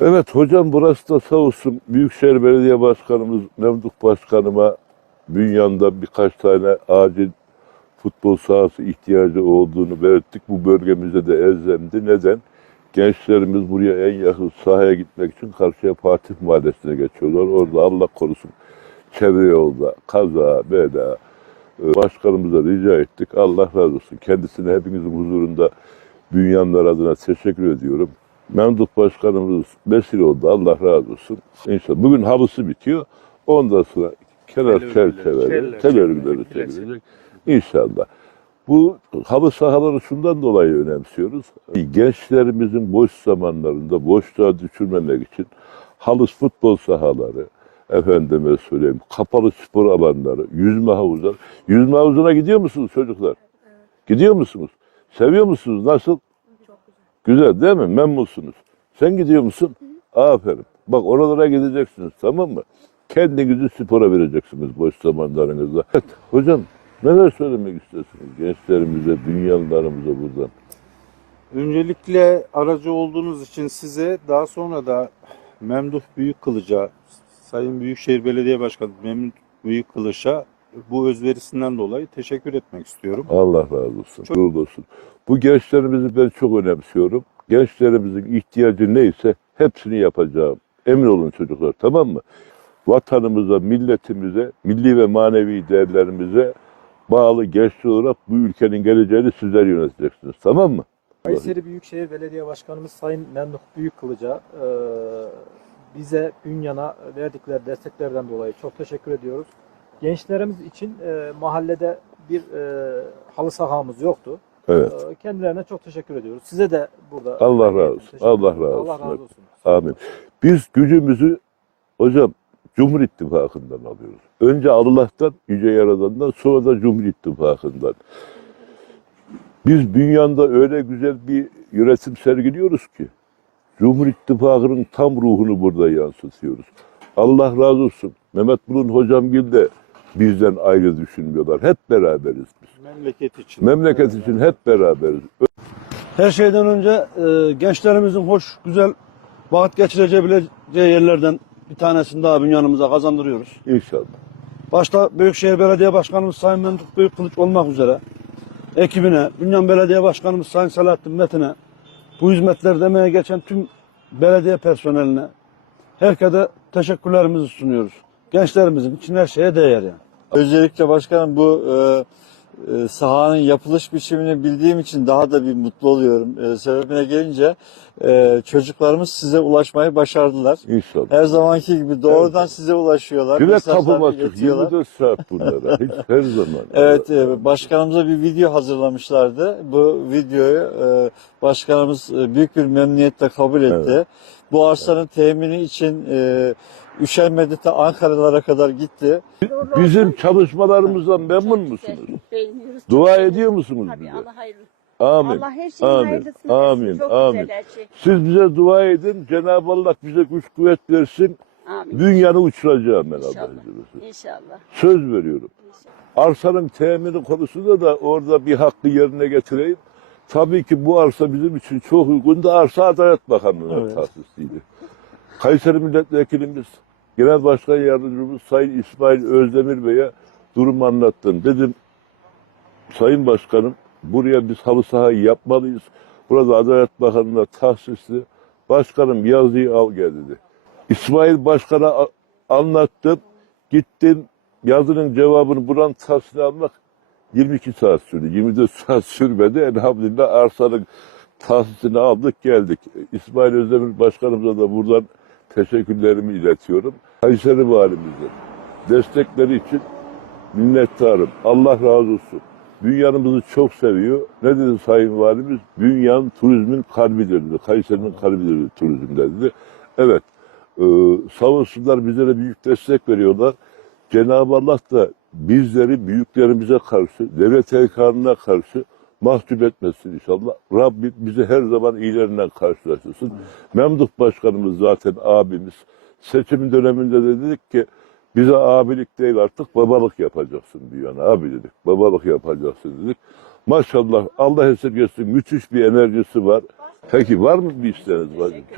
Evet hocam burası da sağ olsun Büyükşehir Belediye Başkanımız Memduh Başkanıma Bünyan'da birkaç tane acil futbol sahası ihtiyacı olduğunu belirttik. Bu bölgemizde de elzemdi. Neden? Gençlerimiz buraya en yakın sahaya gitmek için karşıya Fatih Mahallesi'ne geçiyorlar. Orada Allah korusun çevre yolda kaza, bela. Ee, Başkanımıza rica ettik. Allah razı olsun. Kendisine hepinizin huzurunda Bünyanlar adına teşekkür ediyorum. Memduh Başkanımız vesile oldu. Allah razı olsun. İnşallah. Bugün halısı bitiyor. Ondan sonra kenar çerçeveleri, tel örgüleri çekilecek. İnşallah. Bu halı sahaları şundan dolayı önemsiyoruz. Gençlerimizin boş zamanlarında boşluğa düşürmemek için halı futbol sahaları, efendime söyleyeyim kapalı spor alanları, yüzme havuzları. Yüzme havuzuna gidiyor musunuz çocuklar? Gidiyor musunuz? Seviyor musunuz? Nasıl? Güzel değil mi? Memnunsunuz. Sen gidiyor musun? Aferin. Bak oralara gideceksiniz tamam mı? Kendinizi spora vereceksiniz boş zamanlarınızda. Evet, hocam neler söylemek istiyorsunuz gençlerimize, dünyalarımıza buradan? Öncelikle aracı olduğunuz için size daha sonra da Memduh Büyükkılıç'a, Sayın Büyükşehir Belediye Başkanı Memduh Büyükkılıç'a bu özverisinden dolayı teşekkür etmek istiyorum. Allah razı olsun. Çok- Çok olsun. Bu gençlerimizi ben çok önemsiyorum. Gençlerimizin ihtiyacı neyse hepsini yapacağım. Emin olun çocuklar tamam mı? Vatanımıza, milletimize, milli ve manevi değerlerimize bağlı gençler olarak bu ülkenin geleceğini sizler yöneteceksiniz. Tamam mı? Kayseri Büyükşehir Belediye Başkanımız Sayın Memduh Büyükkılıç'a e, bize Bünyan'a verdikleri desteklerden dolayı çok teşekkür ediyoruz. Gençlerimiz için e, mahallede bir e, halı sahamız yoktu. Evet. E, kendilerine çok teşekkür ediyoruz. Size de burada Allah razı olsun. Allah razı Allah olsun. razı olsun. Amin. Biz gücümüzü hocam Cumhur İttifakı'ndan alıyoruz. Önce Allah'tan, Yüce Yaradan'dan sonra da Cumhur İttifakı'ndan. Biz dünyada öyle güzel bir yönetim sergiliyoruz ki Cumhur İttifakı'nın tam ruhunu burada yansıtıyoruz. Allah razı olsun. Mehmet Bulun hocam gibi de bizden ayrı düşünmüyorlar. Hep beraberiz biz. Memleket için. Memleket için hep beraberiz. Her şeyden önce e, gençlerimizin hoş, güzel vakit geçireceği yerlerden bir tanesini daha bünyanımıza kazandırıyoruz. İnşallah. Başta Büyükşehir Belediye Başkanımız Sayın Memduh Büyükkılıç olmak üzere ekibine, Bünyan Belediye Başkanımız Sayın Selahattin Metin'e, bu hizmetler demeye geçen tüm belediye personeline, herkese teşekkürlerimizi sunuyoruz. Gençlerimizin için her şeye değer yani. Özellikle başkanım bu e, e, sahanın yapılış biçimini bildiğim için daha da bir mutlu oluyorum. E, sebebine gelince e, çocuklarımız size ulaşmayı başardılar. İnşallah. Her zamanki gibi doğrudan size ulaşıyorlar. Mesajlarını kapıma açık. iletiyorlar. 24 saat bunlara. Hiç her zaman. Evet, e, başkanımıza bir video hazırlamışlardı. Bu videoyu e, başkanımız e, büyük bir memnuniyetle kabul etti. Bu arsanın temini için e, üşenmedi de Ankara'lara kadar gitti. Bizim çalışmalarımızdan memnun musunuz? Beğeniyoruz. Dua ediyor musunuz Tabii bize? Allah hayırlı. Amin. Allah her şeyin Amin. hayırlısını Amin. Çok Amin. güzel her şey. Siz bize dua edin. Cenab-ı Allah bize güç kuvvet versin. Amin. Dünyanı uçuracağım ben İnşallah. Allah'ın izniyle. İnşallah. Söz veriyorum. İnşallah. Arsanın temini konusunda da orada bir hakkı yerine getireyim. Tabii ki bu arsa bizim için çok uygundu. Arsa Adalet Bakanlığı'na Evet. tahsisliydi. Kayseri Milletvekilimiz, Genel Başkan Yardımcımız Sayın İsmail Özdemir Bey'e durumu anlattım. Dedim, Sayın Başkanım buraya biz halı sahayı yapmalıyız. Burada Adalet Bakanlığı'na tahsisli. Başkanım yazıyı al gel dedi. İsmail Başkan'a anlattım. Gittim yazının cevabını buranın tahsisini almak 22 saat sürdü. 24 saat sürmedi. Elhamdülillah arsanın tahsisini aldık geldik. İsmail Özdemir Başkanımıza da buradan teşekkürlerimi iletiyorum. Kayseri Valimize destekleri için minnettarım. Allah razı olsun. Bünyanımızı çok seviyor. Ne dedi Sayın Valimiz? Bünyan turizmin kalbidir dedi. Kayseri'nin kalbidir turizmde dedi. Evet. Ee, sağ bize de büyük destek veriyorlar. Cenab-ı Allah da bizleri büyüklerimize karşı, devlet erkanına karşı mahcup etmesin inşallah. Rabbim bizi her zaman iyilerinden karşılaştırsın. Memduh Başkanımız zaten abimiz. Seçim döneminde de dedik ki bize abilik değil artık babalık yapacaksın bir yana abi dedik. Babalık yapacaksın dedik. Maşallah Allah esirgesin müthiş bir enerjisi var. Peki var mı bir isteğiniz var? Çok